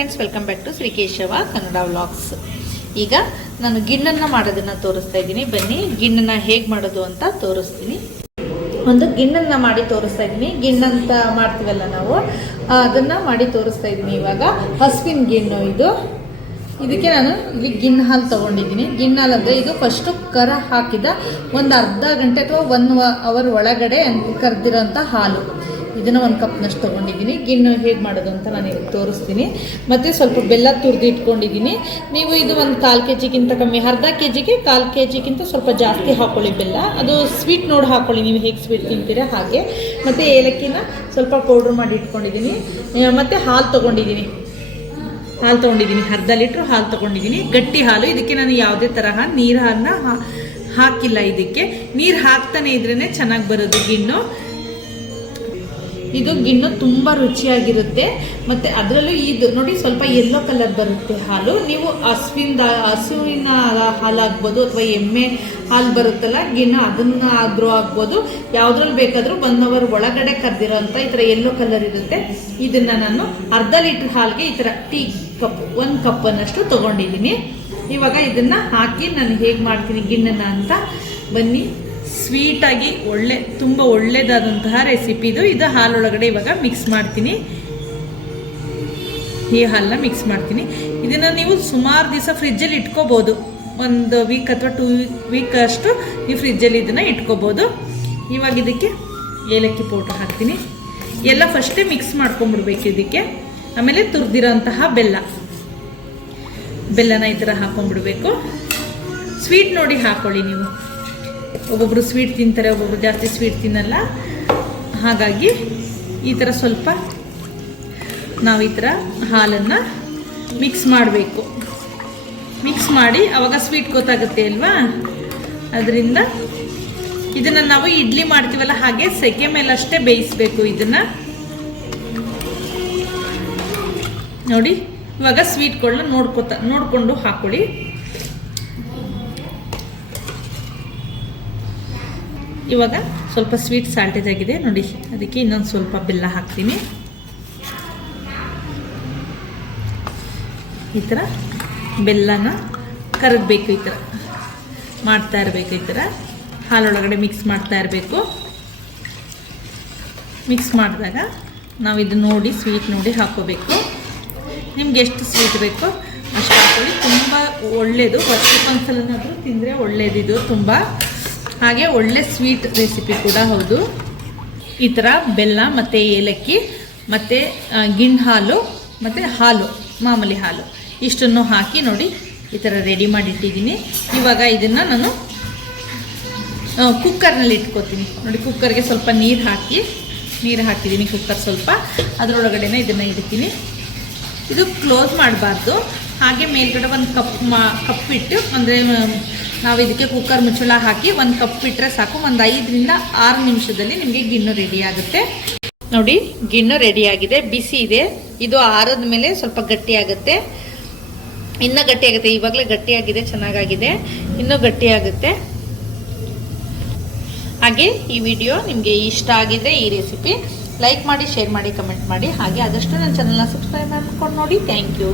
Friends, welcome back to Shri Keshava Kannada vlogs. ಈಗ ನಾನು ಗಿಣ್ಣನ್ನು ಮಾಡೋದನ್ನು ತೋರಿಸ್ತಾ ಇದ್ದೀನಿ. ಬನ್ನಿ ಗಿಣ್ಣನ್ನು ಹೇಗೆ ಮಾಡೋದು ಅಂತ ತೋರಿಸ್ತೀನಿ. ಒಂದು ಗಿಣ್ಣನ್ನು ಮಾಡಿ ತೋರಿಸ್ತಾ ಇದ್ದೀನಿ. ಗಿಣ್ಣಂತ ಮಾಡ್ತೀವಲ್ಲ ನಾವು, ಅದನ್ನು ಮಾಡಿ ತೋರಿಸ್ತಾ ಇದ್ದೀನಿ. ಇವಾಗ ಹಸುವಿನ ಗಿಣ್ಣು ಇದಕ್ಕೆ ನಾನು ಇಲ್ಲಿ ಗಿಣ್ಣು ಹಾಲು ತೊಗೊಂಡಿದ್ದೀನಿ. ಗಿಣ್ಣು ಹಾಲು ಅಂದರೆ ಇದು ಫಸ್ಟು ಕರ ಹಾಕಿದ ಒಂದು ಅರ್ಧ ಗಂಟೆ ಅಥವಾ 1 ಅವರ್ ಒಳಗಡೆ ಕರೆದಿರೋಂಥ ಹಾಲು. ಇದನ್ನು 1 ಕಪ್ನಷ್ಟು ತೊಗೊಂಡಿದ್ದೀನಿ. ಗಿಣ್ಣು ಹೇಗೆ ಮಾಡೋದು ಅಂತ ನಾನು ಈಗ ತೋರಿಸ್ತೀನಿ. ಮತ್ತು ಸ್ವಲ್ಪ ಬೆಲ್ಲ ತುರಿದು ಇಟ್ಕೊಂಡಿದ್ದೀನಿ. ನೀವು ಇದು ಒಂದು 1/4 kg ಕಮ್ಮಿ, ಅರ್ಧ kgಗೆ 1/4 kgಗಿಂತ ಸ್ವಲ್ಪ ಜಾಸ್ತಿ ಹಾಕ್ಕೊಳ್ಳಿ ಬೆಲ್ಲ. ಅದು ಸ್ವೀಟ್ ನೋಡಿ ಹಾಕ್ಕೊಳ್ಳಿ, ನೀವು ಹೇಗೆ ಸ್ವೀಟ್ ತಿಂತೀರಾ ಹಾಗೆ. ಮತ್ತು ಏಲಕ್ಕಿನ ಸ್ವಲ್ಪ ಪೌಡ್ರ್ ಮಾಡಿ ಇಟ್ಕೊಂಡಿದ್ದೀನಿ. ಮತ್ತು ಹಾಲು ತೊಗೊಂಡಿದ್ದೀನಿ, ಅರ್ಧ ಲೀಟ್ರ್ ಹಾಲು ತೊಗೊಂಡಿದ್ದೀನಿ. ಗಟ್ಟಿ ಹಾಲು. ಇದಕ್ಕೆ ನಾನು ಯಾವುದೇ ತರಹ ನೀರನ್ನು ಹಾಕಿಲ್ಲ. ಇದಕ್ಕೆ ನೀರು ಹಾಕ್ತಾನೆ ಇದ್ರೇ ಚೆನ್ನಾಗಿ ಬರೋದು ಗಿಣ್ಣು. ಇದು ಗಿಣ್ಣು ತುಂಬ ರುಚಿಯಾಗಿರುತ್ತೆ. ಮತ್ತು ಅದರಲ್ಲೂ ಇದು ನೋಡಿ ಸ್ವಲ್ಪ ಯೆಲ್ಲೋ ಕಲರ್ ಬರುತ್ತೆ ಹಾಲು. ನೀವು ಹಸುವಿನ ಹಾಲು ಆಗ್ಬೋದು ಅಥವಾ ಎಮ್ಮೆ ಹಾಲು ಬರುತ್ತಲ್ಲ ಗಿಣ್ಣು, ಅದನ್ನು ಆದರೂ ಆಗ್ಬೋದು. ಯಾವುದ್ರಲ್ಲಿ ಬೇಕಾದರೂ 1 ಅವರ್ ಒಳಗಡೆ ಕರೆದಿರೋ ಅಂಥ ಈ ಥರ ಯೆಲ್ಲೋ ಕಲರ್ ಇರುತ್ತೆ. ಇದನ್ನು ನಾನು ಅರ್ಧ ಲೀಟ್ರ್ ಹಾಲಿಗೆ ಈ ಥರ ಟೀ ಕಪ್ 1 ಕಪ್ಪನ್ನಷ್ಟು ತೊಗೊಂಡಿದ್ದೀನಿ. ಇವಾಗ ಇದನ್ನು ಹಾಕಿ ನಾನು ಹೇಗೆ ಮಾಡ್ತೀನಿ ಗಿಣ್ಣನ್ನು ಅಂತ ಬನ್ನಿ. ಸ್ವೀಟಾಗಿ ತುಂಬ ಒಳ್ಳೆಯದಾದಂತಹ ರೆಸಿಪಿ ಇದು ಹಾಲೊಳಗಡೆ ಇವಾಗ ಮಿಕ್ಸ್ ಮಾಡ್ತೀನಿ. ಈ ಹಾಲನ್ನ ಮಿಕ್ಸ್ ಮಾಡ್ತೀನಿ. ಇದನ್ನು ನೀವು ಸುಮಾರು ದಿವಸ ಫ್ರಿಜ್ಜಲ್ಲಿ ಇಟ್ಕೋಬೋದು. 1 ವೀಕ್ ಅಥವಾ 2 ವೀಕ್ ಅಷ್ಟು ನೀವು ಫ್ರಿಜ್ಜಲ್ಲಿ ಇದನ್ನು ಇಟ್ಕೋಬೋದು. ಇವಾಗ ಇದಕ್ಕೆ ಏಲಕ್ಕಿ ಪೌಡ್ರ್ ಹಾಕ್ತೀನಿ. ಎಲ್ಲ ಫಸ್ಟೇ ಮಿಕ್ಸ್ ಮಾಡ್ಕೊಂಬಿಡ್ಬೇಕು ಇದಕ್ಕೆ. ಆಮೇಲೆ ತುರಿದಿರೋಂತಹ ಬೆಲ್ಲನ ಈ ಥರ ಹಾಕೊಂಡ್ಬಿಡ್ಬೇಕು. ಸ್ವೀಟ್ ನೋಡಿ ಹಾಕ್ಕೊಳ್ಳಿ ನೀವು. ಒಬ್ಬೊಬ್ಬರು ಸ್ವೀಟ್ ತಿಂತಾರೆ, ಒಬ್ಬೊಬ್ರು ಜಾಸ್ತಿ ಸ್ವೀಟ್ ತಿನ್ನಲ್ಲ. ಹಾಗಾಗಿ ಈ ಥರ ಸ್ವಲ್ಪ ನಾವು ಈ ಥರ ಹಾಲನ್ನು ಮಿಕ್ಸ್ ಮಾಡಬೇಕು. ಮಿಕ್ಸ್ ಮಾಡಿ ಆವಾಗ ಸ್ವೀಟ್ ಗೊತ್ತಾಗುತ್ತೆ ಅಲ್ವಾ. ಅದರಿಂದ ಇದನ್ನು ನಾವು ಇಡ್ಲಿ ಮಾಡ್ತೀವಲ್ಲ ಹಾಗೆ ಸೆಕೆ ಮೇಲಷ್ಟೇ ಬೇಯಿಸಬೇಕು. ಇದನ್ನು ನೋಡಿ. ಇವಾಗ ಸ್ವೀಟ್ಗಳನ್ನ ನೋಡಿಕೊಂಡು ಹಾಕ್ಕೊಳ್ಳಿ. ಇವಾಗ ಸ್ವಲ್ಪ ಸ್ವೀಟ್ ಸಾಲ್ಟೇಜ್ ಆಗಿದೆ ನೋಡಿ, ಅದಕ್ಕೆ ಇನ್ನೊಂದು ಸ್ವಲ್ಪ ಬೆಲ್ಲ ಹಾಕ್ತೀನಿ. ಈ ಥರ ಬೆಲ್ಲನ ಕರಗಬೇಕು, ಈ ಥರ ಮಾಡ್ತಾ ಇರಬೇಕು. ಈ ಥರ ಹಾಲೊಳಗಡೆ ಮಿಕ್ಸ್ ಮಾಡ್ತಾ ಇರಬೇಕು. ಮಿಕ್ಸ್ ಮಾಡಿದಾಗ ನಾವು ಇದು ನೋಡಿ ಸ್ವೀಟ್ ನೋಡಿ ಹಾಕೋಬೇಕು. ನಿಮ್ಗೆ ಎಷ್ಟು ಸ್ವೀಟ್ ಬೇಕೋ ಅಷ್ಟು ಹಾಕೊಳ್ಳಿ. ತುಂಬ ಒಳ್ಳೆಯದು. ವರ್ಷಕ್ಕೊಂದ್ಸಲನಾದರೂ ತಿಂದರೆ ಒಳ್ಳೆಯದಿದು ತುಂಬ. ಹಾಗೆ ಒಳ್ಳೆ ಸ್ವೀಟ್ ರೆಸಿಪಿ ಕೂಡ ಹೌದು. ಈ ಥರ ಬೆಲ್ಲ ಮತ್ತು ಏಲಕ್ಕಿ ಮತ್ತು ಗಿಣ್ಣು ಹಾಲು ಮತ್ತು ಹಾಲು, ಮಾಮೂಲಿ ಹಾಲು ಇಷ್ಟನ್ನು ಹಾಕಿ ನೋಡಿ ಈ ಥರ ರೆಡಿ ಮಾಡಿಟ್ಟಿದ್ದೀನಿ. ಇವಾಗ ಇದನ್ನು ನಾನು ಕುಕ್ಕರ್ನಲ್ಲಿ ಇಟ್ಕೋತೀನಿ ನೋಡಿ. ಕುಕ್ಕರ್ಗೆ ಸ್ವಲ್ಪ ನೀರು ಹಾಕಿದ್ದೀನಿ. ಕುಕ್ಕರ್ ಸ್ವಲ್ಪ ಅದರೊಳಗಡೆ ಇದನ್ನು ಇಡ್ತೀನಿ. ಇದು ಕ್ಲೋಸ್ ಮಾಡಬಾರ್ದು. ಹಾಗೆ ಮೇಲ್ಗಡೆ 1 ಕಪ್ ಇಟ್ಟು, ಅಂದರೆ ನಾವು ಇದಕ್ಕೆ ಕುಕ್ಕರ್ ಮುಚ್ಚಳ ಹಾಕಿ 1 ಕಪ್ ಇಟ್ಟರೆ ಸಾಕು. ಒಂದು 5 ರಿಂದ 6 ನಿಮಿಷದಲ್ಲಿ ನಿಮಗೆ ಗಿಣ್ಣು ರೆಡಿ ಆಗುತ್ತೆ. ನೋಡಿ, ಗಿಣ್ಣು ರೆಡಿ ಆಗಿದೆ, ಬಿಸಿ ಇದೆ. ಇದು ಆರದ ಮೇಲೆ ಸ್ವಲ್ಪ ಗಟ್ಟಿಯಾಗುತ್ತೆ, ಇನ್ನೂ ಗಟ್ಟಿಯಾಗುತ್ತೆ. ಇವಾಗಲೇ ಗಟ್ಟಿಯಾಗಿದೆ, ಚೆನ್ನಾಗಾಗಿದೆ, ಇನ್ನೂ ಗಟ್ಟಿಯಾಗುತ್ತೆ. ಹಾಗೆ ಈ ವಿಡಿಯೋ ನಿಮಗೆ ಇಷ್ಟ ಆಗಿದೆ, ಈ ರೆಸಿಪಿ ಲೈಕ್ ಮಾಡಿ, ಶೇರ್ ಮಾಡಿ, ಕಮೆಂಟ್ ಮಾಡಿ. ಹಾಗೆ ಆದಷ್ಟು ನನ್ನ ಚಾನಲ್ನ ಸಬ್ಸ್ಕ್ರೈಬ್ ಮಾಡ್ಕೊಂಡು ನೋಡಿ. Thank you.